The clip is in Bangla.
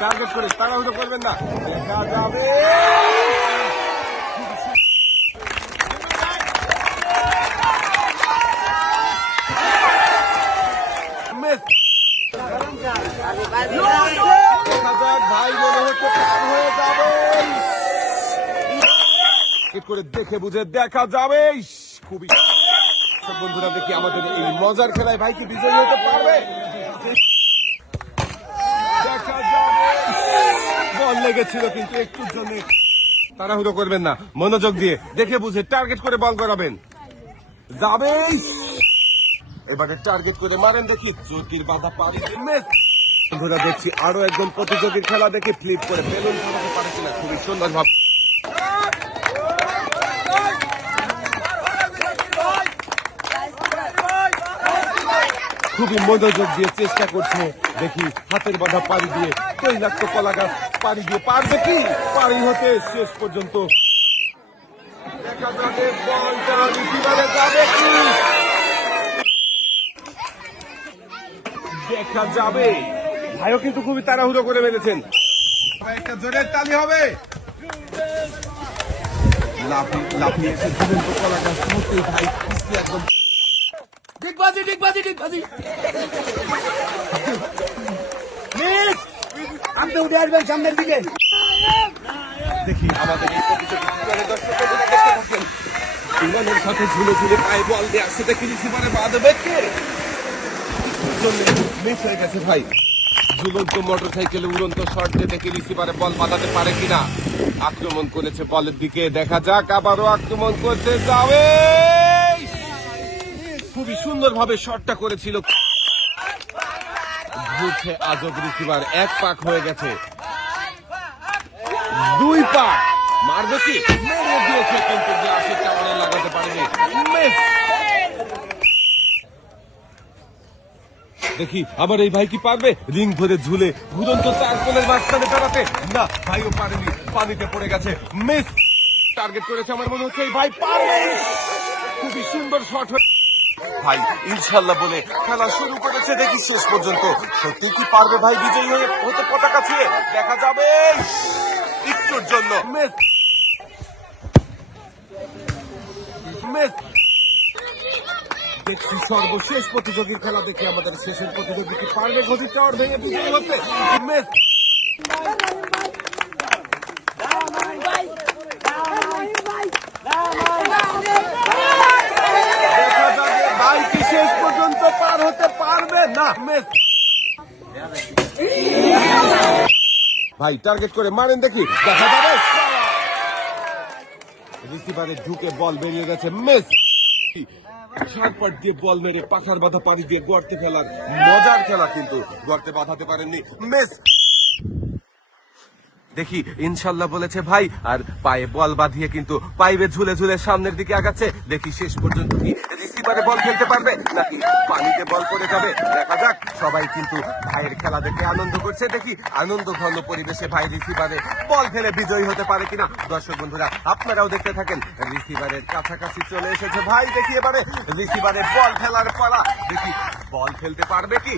টার্গেট করে তাড়াহুড়ো করবেন না, দেখা যাবে। ভাই মনে হচ্ছে পার হয়ে যাবে, করে দেখে বুঝে দেখা যাবে। খুবই বন্ধুরা, দেখি আমাদের এই মজার খেলায় ভাই কি বিজয়ী হতে পারবে, দেখা যাবে। বল লেগেছিল কিন্তু একটুর জন্য। তাড়াহুড়ো করবেন না, মনোযোগ দিয়ে দেখে বুঝে টার্গেট করে বল করাবেন। যাবে, এবারে টার্গেট করে মারেন দেখি, চোখের বাধা পারি। বন্ধুরা দেখছি আরো একজন প্রতিযোগীর খেলা দেখি, ফ্লিপ করে বেলুন ফাটাতে পারে কিনা, খুবই সুন্দর ভাবে। খুবই মনোযোগ দিয়ে চেষ্টা করছে, দেখি হাতের বাধা পাড়ি দিয়ে তৈলাক্ত কলা গাছ পাড়ি দিয়ে পারবে কি পাড়ি হতে শেষ পর্যন্ত। দেখা যাবে বলটা রিসিভারে যাবে কি, দেখা যাবে। ভাইও কিন্তু খুবই তাড়াহুড়ো করে মেরেছেন, একটা জোরের তালি হবে। লাফিয়ে এসে ঝুলন্ত কলা গাছ মুহূর্তেই ভাই পিছলে একদম আপনি উঠে আসবেন সামনের দিকে। দেখি আমাদের এই প্রতিযোগিতার দর্শকরা দেখতে পাচ্ছেন, ইংল্যান্ডের সাথে ঝুলে ঝুলে পায়ে বল দিয়ে আসছে, দেখি রিসিভারে বাঁধবে কে, মিস হয়ে গেছে ভাই। ঝুলন্ত মোটর সাইকেলে উড়ন্ত শট দিয়ে দেখি রিসিভারে বল বাঁধাতে পারে কিনা। আক্রমণ করেছে বলের দিকে, দেখা যাক, আবারও আক্রমণ করতে যাবে। খুবই সুন্দর ভাবে শটটা করেছিল, ঘুরছে আজব রিসিভার, এক পাক হয়ে গেছে, দুই পাক মারবে কি, মেরে দিয়েছে কিন্তু গ্লাসের টাওয়ারে লাগাতে পারেনি। মিস। দেখি আবার এই ভাই কি পারবে, রিং ধরে ঝুলে ঘুরন্ত চার কোণের মাঝখানে দাঁড়াতে, না ভাইও পারেনি, পানিতে পড়ে গেছে। মিস। টার্গেট করেছে, আমার মনে হচ্ছে এই ভাই পারবে। খুবই সুন্দর শট ভাই, ইনশাল্লাহ বলে খেলা শুরু করেছে, দেখি শেষ পর্যন্ত সত্যি কি পারবে ভাই বিজয়ী হতে পতাকা ছুঁয়ে, দেখা যাবে। একটুর জন্য মিস। দেখছি সর্বশেষ প্রতিযোগীর খেলা, দেখি আমাদের শেষের প্রতিযোগী কি পারবে গদির টাওয়ার ভেঙে বিজয়ী হতে। মিস। দেখা যাবে ভাই কি শেষ পর্যন্ত পার হতে পারবে না। মিস। ভাই টার্গেট করে মারেন দেখি, দেখা যাবে। রিসিভারে ঢুকে বল বেরিয়ে গেছে। মিস। শার্টপাট দিয়ে বল মেরে পাখার বাধা পাড়ি দিয়ে গর্তে ফেলার মজার খেলা, কিন্তু গর্তে বাঁধাতে পারেননি। মিস। দেখি ইনশাল্লাহ বলেছে ভাই, আর পায়ে বল বাঁধিয়ে কিন্তু পাইবে ঝুলে ঝুলে সামনের দিকে আগাচ্ছে, দেখি শেষ পর্যন্ত কি রিসিভারে বল খেলতে পারবে নাকি পানিতে বল পড়ে যাবে, দেখা যাক। সবাই কিন্তু ভাইয়ের খেলা দেখে আনন্দ করছে, দেখি আনন্দ ঘন পরিবেশে ভাই রিসিভারে বল ফেলে বিজয়ী হতে পারে কিনা। দর্শক বন্ধুরা আপনারাও দেখতে থাকেন, রিসিভারের কাছাকাছি চলে এসেছে ভাই, দেখি এবারে রিসিভারে বল ফেলার পালা, দেখি বল ফেলতে পারবে কি।